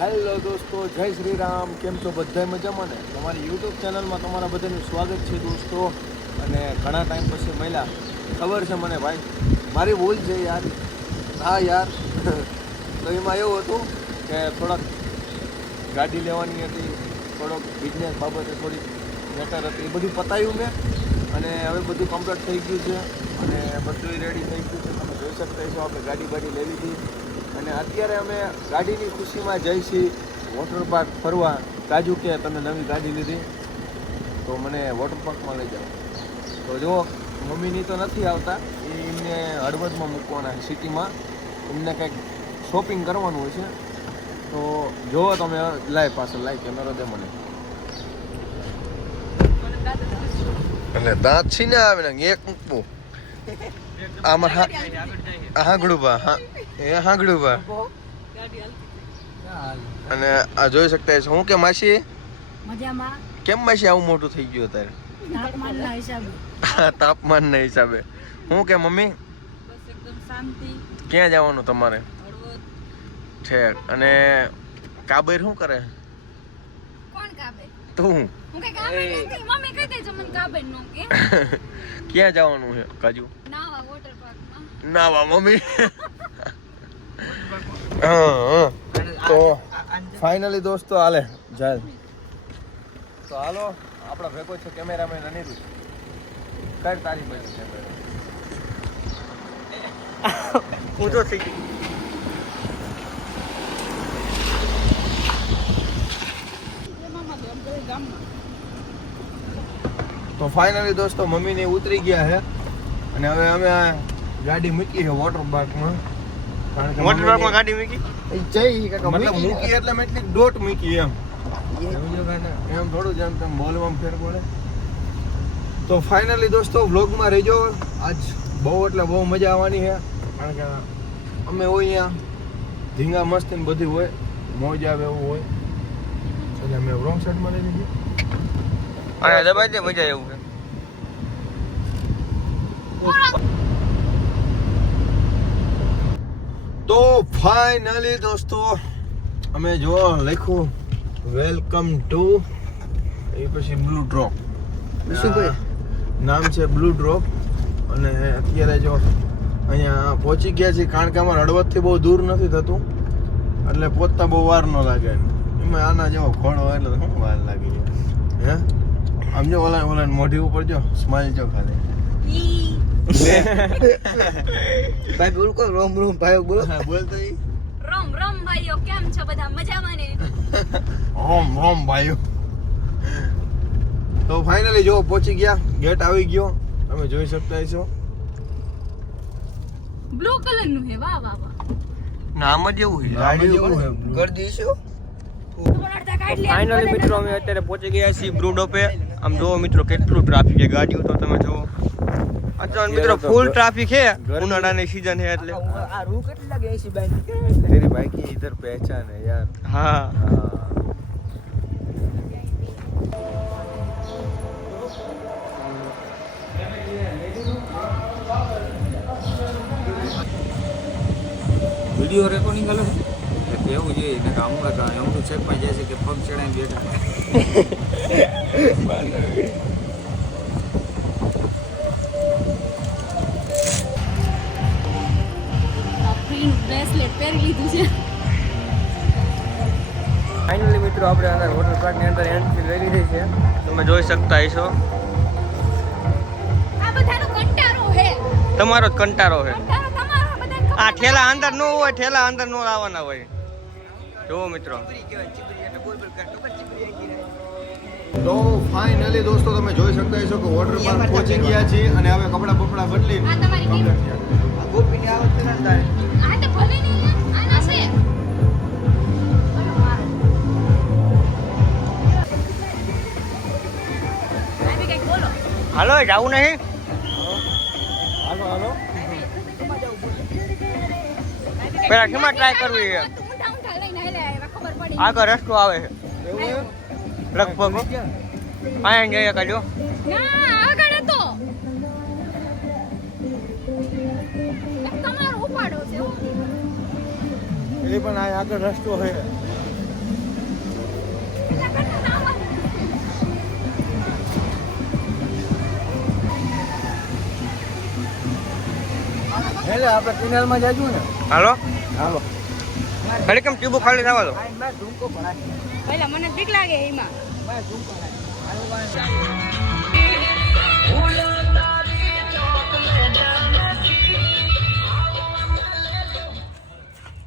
Hello દોસ્તો, જય શ્રી રામ. કેમ છો બધા મજામાં ને? તમારી યુટ્યુબ ચેનલમાં તમારા બધાનું સ્વાગત છે દોસ્તો. અને ઘણા ટાઈમ પછી મળ્યા, ખબર છે મને ભાઈ, મારી ભૂલ છે યાર. હા યાર તો એમાં એવું હતું કે થોડાક ગાડી લેવાની હતી, થોડોક બિઝનેસ બાબતે થોડી મેટર હતી, એ બધું પતાવ્યું મેં. અને હવે બધું કમ્પ્લીટ થઈ ગયું છે અને બધું રેડી થઈ ગયું છે. તમે જોઈ શકતા છો આપણે ગાડી બાડી લેવી હતી. અને અત્યારે અમે ગાડીની ખુશીમાં જઈ છીએ વોટર પાર્ક ફરવા. કાજુ કે તમે નવી ગાડી લીધી તો મને વોટર પાર્કમાં લઈ જાઓ. તો જો મમ્મીની તો નથી આવતા, એમને હળવદમાં મૂકવાના છે સિટીમાં. એમને કંઈક શોપિંગ કરવાનું હોય છે. તો જુઓ તમે, લાઈવ પાછળ લાઈવ કેમેરો દે મને. અને દાંત છીને આવે ને એક મૂકવું આમાં. હાંગડુબા, હા એ હાંગડુબા. અને આ જોઈ શકતા છો. હું કે માસી મજામાં? કેમ માસી આવું મોટું થઈ ગયું અત્યારે? તાપમાનના હિસાબે. તાપમાનના હિસાબે. હું કે મમ્મી બસ એકદમ શાંતિ. ક્યાં જવાનું તમારે? હળવદ. ઠેક. અને કાબર શું કરે? કોણ કાબે? તું. હું કઈ કાબે નથી. મમ્મી કહી દેજો મને કાબે નો કે. ક્યાં જવાનું છે કાજુ? નાવા વોટર પાર્કમાં. નાવા મમ્મી. હા. તો ફાઇનલી દોસ્તો હાલે ચાલ. તો હાલો, આપણા ભેગો છે કેમેરામેન અનિરુદ્ધ. કર તારી બાજુ કેમેરા. ઊંધો થઈ ગયો. તો ફાઇનલી દોસ્તો મમ્મીને ઉતરી ગયા છે અને હવે અમે ગાડી મૂકી છે વોટર પાર્કમાં. કારણ કે વોટર પાર્કમાં ગાડી મૂકી મતલબ મૂકી એટલે મેં એટલી ડોટ મૂકી એમ થોડું જેમ તેમ બોલવામાં ફેર પડે. તો ફાઇનલી દોસ્તો વ્લોગમાં રહેજો. આજ બહુ એટલે બહુ મજા આવવાની છે. કારણ કે અમે હોય અહીંયા ધીંગા મસ્તી ને બધી હોય, મોજ આવે એવું હોય. એટલે અમે રોંગ સાઈડમાં લઈ લીધી. અને દબાઈ દે, મજા એવું છે. તો ફાઇનલી દોસ્તો અમે જો લખ્યું વેલકમ ટુ, એ પછી બ્લુ ડ્રોપ. શું કહે નામ છે? Blue drop. અને અત્યારે જો અહીંયા પહોંચી ગયા છીએ. કારણ કે અમારે હળવદથી બહુ દૂર નથી થતું, એટલે પહોંચતા બહુ વાર ન લાગે. એમાં આના જેવો ઘોડો એટલે શું વાર લાગી હે. આમ જો ઓલા મોઢી ઉપર જો સ્માઈલ જો ખાલી. ભાઈ બોલ કો રોમ રોમ ભાઈ બોલ. હા બોલ તો ઈ. રોમ રોમ ભાઈઓ, કેમ છો બધા મજામાં ને? રોમ રોમ ભાઈઓ. તો ફાઇનલી જો પહોંચી ગયા, ગેટ આવી ગયો. તમે જોઈ શકતા છો બ્લુ કલર નું હે. વાહ વાહ વાહ. નામ જ એવું છે, ગાડી જેવું છે. કરી દઈશું. ફાઇનલી મિત્રો અમે અત્યારે પહોંચી ગયા છીએ બ્લુ ડ્રોપે. આમ જોવો મિત્રો કેટલું ટ્રાફિક છે, ગાડીઓ તો તમે જુઓ. अच्छा मित्रों फुल ट्रैफिक है, उन्हाळाની सीजन है એટલે આ રૂ કેટલી લાગે 80 22 तेरी भाई की इधर पहचान है यार. हाँ વિડિયો રેકોર્ડિંગ ચાલે છે કેવું જોઈએ ને અમુક અમુક ચેક માં જાય છે કે પગ ચડાઈને બેઠા. બ્રેસલેટ પહેરી લીધું છે. ફાઇનલી મિત્રો આપણે અંદર વોટર પાર્ક ની અંદર એન્ટ્રી લઈ લીધી છે. તમે જોઈ શકતા છો. આ બધાનો કંટારો હે. તમારો જ કંટારો છે. કંટારો તમારો બધાને. આ ઠેલા અંદર નો હોય, ઠેલા અંદર નો આવવાના હોય. જુઓ મિત્રો. તો ફાઇનલી દોસ્તો તમે જોઈ શકતા છો કે વોટર પાર્ક પહોંચી ગયા છીએ અને હવે કપડા બપડા બદલી આ તમારી ગિફ્ટ. ગોપીની આવત છે ને તારે આ તો ભલે નહીં આના છે. આવી કઈક બોલો. હાલો જાવું નહીં. હાલો હાલો પેલા કેમાં ટ્રાય કરવી છે? ઊંધા ઊંધા લઈને હેલે આવ્યા, ખબર પડી. આગળ રસ્તો આવે છે લગભગ. અહીંયા જઈએ કાજો. ના આગળ હતો. તમારો ઉપાડો છે. એ પણ આગળ રસ્તો છે. ઘરનું નામ એટલે આપણે કેનાલમાં જાજુ ને. હાલો હાલો. ખાલી કેમ ટ્યુબ ખાલી થવા દો. પહેલા મને બીક લાગે એમાં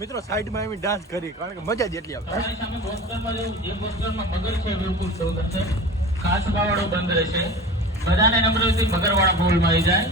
મિત્રો સાઈડમાં એમ ડાન્સ કરી કારણ કે મજા જ એટલી આવે. ખાસ બાવાળો બંધ રહેશે બધાને નમ્રતાથી બગરવાળા બોલમાં આવી જાય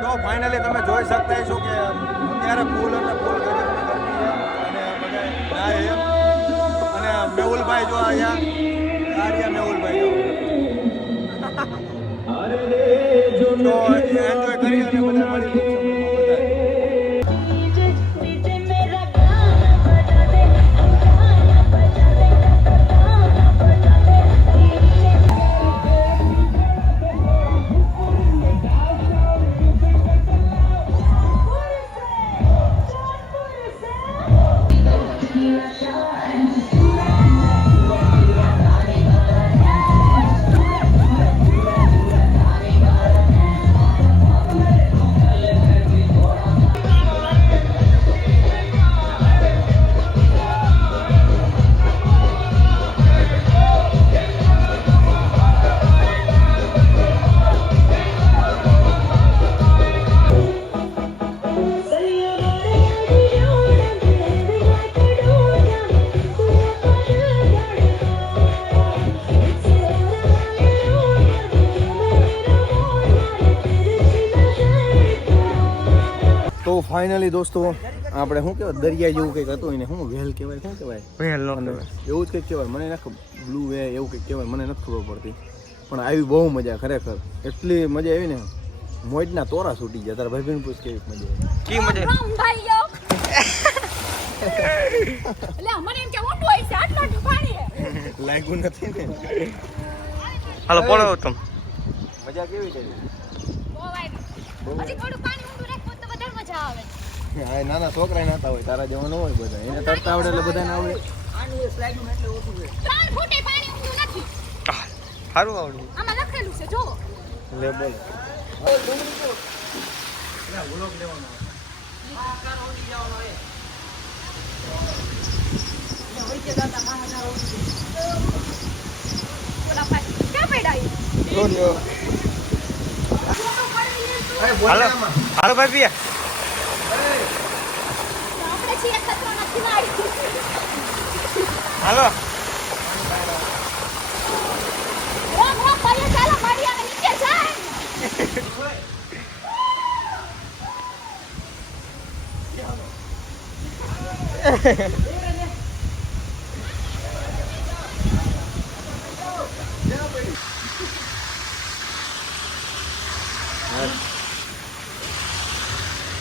તો ફાઇનલી તમે જોઈ શકતા છો કે અત્યારે ફૂલ અને ફૂલ ગજબની ગરમી છે અને બધા નાય છે અને મેહુલભાઈ જો અહીંયા આર્યા મેહુલભાઈ જો તો એન્જોય કરી અને બધા મળી તો ફાઇનલી દોસ્તો આપણે શું કહેવાય દરિયા જેવું કંઈક હતું એને શું વેલ કહેવાય શું કહેવાય પહેલ અને એવું જ કંઈક કહેવાય મને નથી બ્લુ વે એવું કંઈક કહેવાય મને નથી ખબર પડતી પણ આવી બહુ મજા ખરેખર એટલી મજા આવી ને મોજના તોરા છૂટી ગયા તારા ભાઈ પૂછ કેવી મજા આવી કી મજા ભાઈઓ એટલે મને એમ કે ઊંડું હોય છે આટલો આટલું પાણી છે લાગ્યું નથી ને હાલો પડો તમ મજા કેવી છે બહુ આવી હજી થોડું પાણી ઊંડું રાખવું તો વધારે મજા આવે આ નાના છોકરા નાતા હોય તારા જેવા ન હોય બધા એને તરતા આવડે એટલે બધાને આવડે 3 ફૂટે પાણી ઊંડું નથી સારું આવડું આમાં લખેલું છે જો લે બોલ ઓલા ભાઈ ક્યાં પડ્યા હાલો હાલો ભાઈ પિયા આપણે છીએ ખતરો નથી લાઈ હાલો રોમ રોમ પૈયા ચાલો મારી આગળ નીચે જાય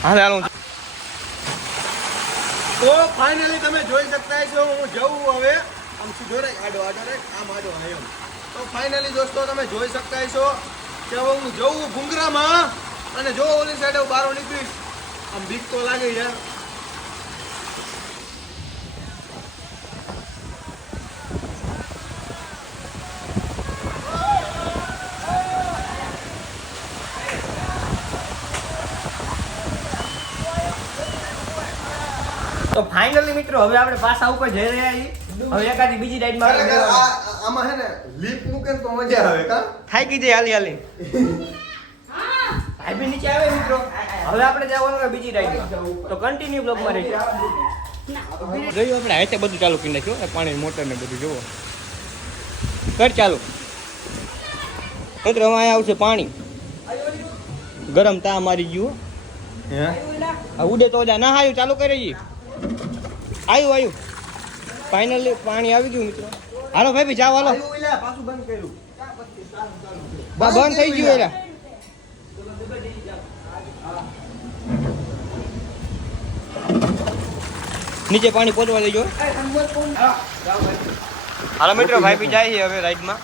હાલે હાલો તો ફાઇનલી તમે જોઈ શકતા છો હું જઉં હવે આમ સીધો રે આડો આડો રે આમ આડો હા એમ તો ફાઇનલી દોસ્તો તમે જોઈ શકતા છો કે હવે હું જઉં ભૂંગરામાં અને જો ઓલી સાઈડ બારો નીકળીશ આમ બીક તો લાગે યાર તો ફાઇનલી મિત્રો હવે આપણે પાછા ઉપર જઈ રહ્યા છીએ હવે એકાદી બીજી રાઈડમાં આમાં હે ને લીપ મૂકે ને તો મજા આવે કા થાકી જાય હાલી હાલી ભાઈ બી નીચે આવે મિત્રો હવે આપણે જવાનું છે બીજી રાઈડમાં તો કન્ટિન્યુ બ્લોગમાં રહેજો જોયું આપણે હાથે બધું ચાલુ કરી નાખ્યું પાણી મોટર ને બધું જોવો કર ચાલુ મિત્રો હવે અહીંયા આવશે પાણી ગરમ તા મારી ગયું હે ઉડે તો ના આવ્યું ચાલુ કરી આવ્યું ફાઇનલી પાણી આવી ગયું મિત્રો હાલો ભાઈ જાવ હાલો પાછું બંધ કર્યું બંધ થઈ ગયું એલા નીચે પાણી પહોંચવા દેજો. હાલો મિત્રો, ભાઈ બી જાય છે હવે રાઈડમાં.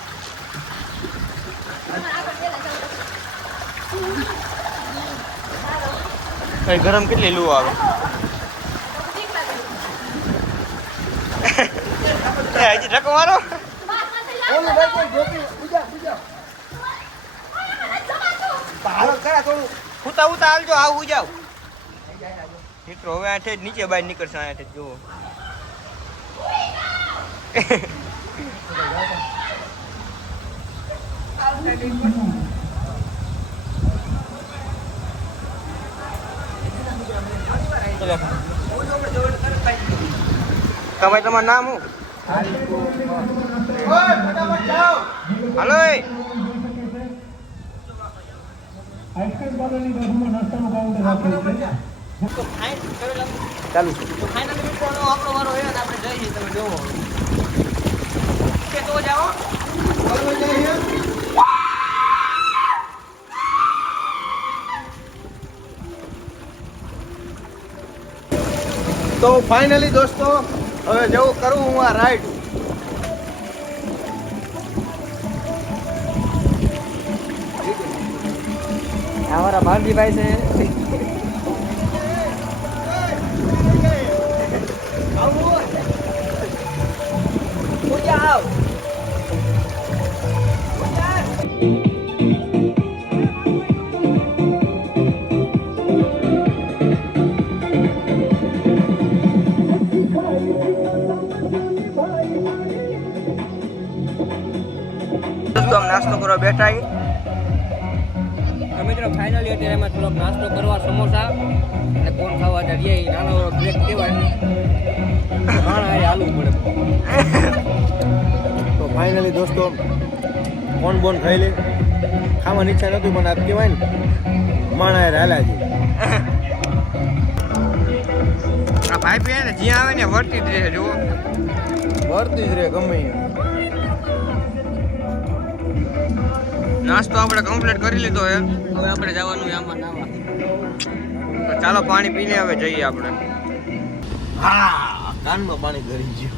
કઈ ગરમ કેટલી લૂ આવે. હજી ધક્કો મારો. હાલો કરા થોડું ઉતા ઉતા આવજો. આવું જાવ મિત્રો. હવે આ ઠેઠ નીચે બહાર નીકળશે. આ ઠેઠ જુઓ. તમે તમારું નામ શું? હાલો એ. ચાલુ તો ફાઇનલ મિત્રોનો આપણો વારો હોય ને આપણે જઈએ. તમે જોવો કે તો જાઓ. તો ફાઇનલી દોસ્તો હવે જેવું કરું હું આ રાઈડ. અમારા ભાનજીભાઈ છે. નાસ્તો કરવા બેઠા. મિત્રો ફાઇનલી અત્યારે એમાં થોડોક નાસ્તો કરવા સમોસા અને કોણ ખાવા જઈએ. નાનો બ્રેક કહેવાય. માણા હાલવું પડે. તો ફાઇનલી દોસ્તો કોણ બોન ખાઈ લે. ખાવાની ઈચ્છા નહોતી પણ આપ કહેવાય ને માણા હાલ્યા છે. આ ભાઈ બી ને જ્યાં આવે ને વર્તી જ રહે. જુઓ વર્તી જ રે ગમે એ. નાસ્તો આપણે કમ્પ્લીટ કરી લીધો છે. હવે આપણે જવાનું આમાં નાવા. તો ચાલો પાણી પીને હવે જઈએ આપણે. હા કાનમાં પાણી ગળી ગયું.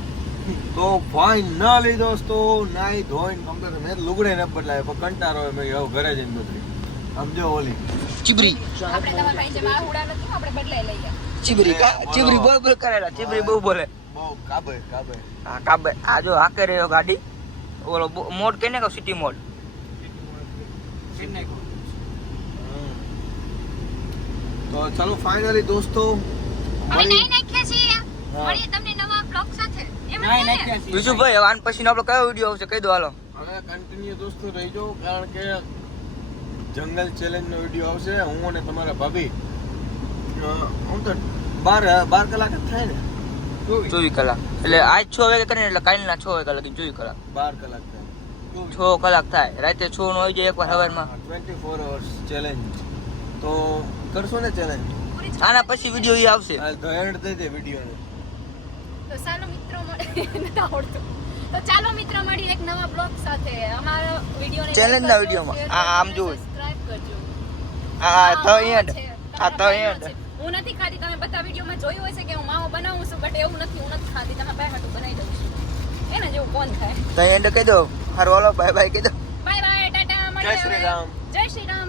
તો ફાઇનલી દોસ્તો નાઈ ધોઈને કમ્પ્લીટ. મેં લુગડે ન બદલાય પણ કંટાળો હોય. મેં હવે ઘરે જઈને બદલી. સમજો ઓલી ચીબરી. આપણે તમારા પાસે જે માહુડા નથી આપણે બદલાઈ લઈએ. ચીબરી બોલ બોલ કરેલા. ચીબરી બહુ બોલે. બહુ કાબે કાબે. હા કાબે. આ જો હાકે રહ્યો ગાડી. ઓલો મોડ કેને કહો સિટી મોડ. તો ચાલો ફાઇનલી દોસ્તો હવે નહીં નાખ્યા છીએ. મળીએ તમને નવા બ્લોગ સાથે. એમ નહીં. વિશુભાઈ હવે આન પછીનો આપણો કયો વિડીયો આવશે કહી દો. હાલો હવે કન્ટિન્યુ દોસ્તો રહી જાઓ કારણ કે જંગલ ચેલેન્જનો વિડીયો આવશે. હું અને તમારા ભાભી હું તો 12 કલાક જ થાય ને. 24 કલાક એટલે આજ 6 વાગે કરીને એટલે કાલના 6 વાગ્યા લગી 24 કલાક. 12 કલાક થાય. 6 કલાક થાય. રાતે 6 નો આવી જાય એકવાર સવારમાં. 24 hours ચેલેન્જ. તો કરશો ને ચેલેન્જ. આના પછી વિડીયો ઈ આવશે. તો એન્ડ થઈ દે વિડીયોને. તો ચાલો મિત્રો નથી આવડતું. તો ચાલો મિત્રો મળીએ એક નવા બ્લોગ સાથે. અમારો વિડીયોને Challenge ના વિડીયોમાં. આ આમ જુઓ. સબસ્ક્રાઇબ કરજો. આ તો એન્ડ. આ તો એન્ડ. હું નથી ખાતી. તમે બધા વિડીયોમાં જોયું હશે કે હું માવો બનાવું છું બટ એવું નથી. હું નથી ખાતી. તમે બાય હાટું બનાવી દઉં છું. એના જેવું કોણ થાય. તો એન્ડ કહી દો. હારું હાલો બાય બાય કહી દો. બાય બાય ટાટા મળીએ. જય શ્રી રામ. જય શ્રી રામ.